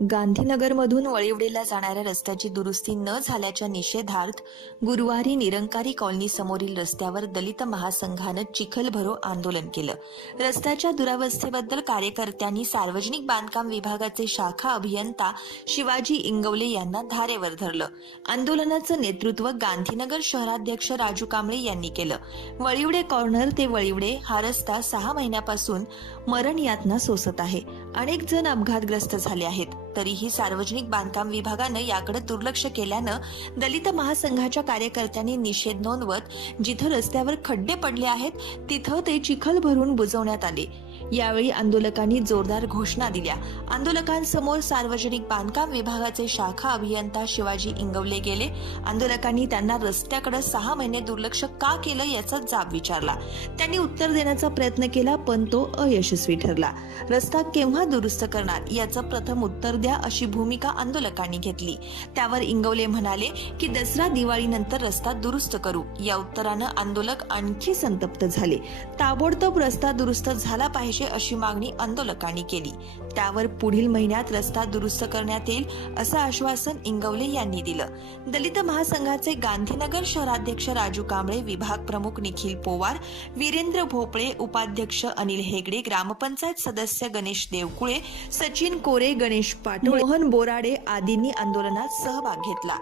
गांधीनगरमधून वळिवडेला जाणाऱ्या रस्त्याची दुरुस्ती न झाल्याच्या निषेधार्थ गुरुवारी निरंकारी कॉलनी समोरील रस्त्यावर दलित महासंघानं चिखलभरो आंदोलन केलं। रस्त्याच्या दुरावस्थेबद्दल कार्यकर्त्यांनी सार्वजनिक बांधकाम विभागाचे शाखा अभियंता शिवाजी इंगवले यांना धारेवर धरलं। आंदोलनाचं नेतृत्व गांधीनगर शहराध्यक्ष राजू कांबळे यांनी केलं। वळिवडे कॉर्नर ते वळिवडे हा रस्ता 6 महिन्यापासून मरण यातना सोसत आहे। अनेक जण अपघातग्रस्त झाले आहेत, तरीही सार्वजनिक बांधकाम विभागानं याकडे दुर्लक्ष केल्यानं दलित महासंघाच्या कार्यकर्त्यांनी निषेध नोंदवत जिथं रस्त्यावर खड्डे पडले आहेत तिथं ते चिखल भरून बुजवण्यात आले। यावेळी आंदोलकांनी जोरदार घोषणा दिल्या। आंदोलकांसमोर सार्वजनिक बांधकाम विभागाचे शाखा अभियंता शिवाजी इंगवले गेले। आंदोलकांनी त्यांना रस्त्याकडे 6 महिने दुर्लक्ष का केलं याचा जाब विचारला। त्यांनी उत्तर देण्याचा प्रयत्न केला, पण तो अयशस्वी ठरला। रस्ता केव्हा दुरुस्त करणार याचं प्रथम उत्तर द्या अशी भूमिका आंदोलकांनी घेतली। त्यावर इंगवले म्हणाले की दसरा दिवाळीनंतर रस्ता दुरुस्त करू। या उत्तरानं आंदोलक आणखी संतप्त झाले। ताबडतोब रस्ता दुरुस्त झाला पाहिजे अशी मागणी आंदोलकांनी केली। त्यावर पुढील महिन्यात रस्ता दुरुस्त करण्यात येईल असं आश्वासन इंगवले यांनी दिलं। दलित महासंघाचे गांधीनगर शहराध्यक्ष राजू कांबळे, विभाग प्रमुख निखिल पोवार, वीरेंद्र भोपळे, उपाध्यक्ष अनिल हेगडे, ग्रामपंचायत सदस्य गणेश देवकुळे, सचिन कोरे, गणेश पाटोळे, मोहन बोराडे आदींनी आंदोलनात सहभाग घेतला।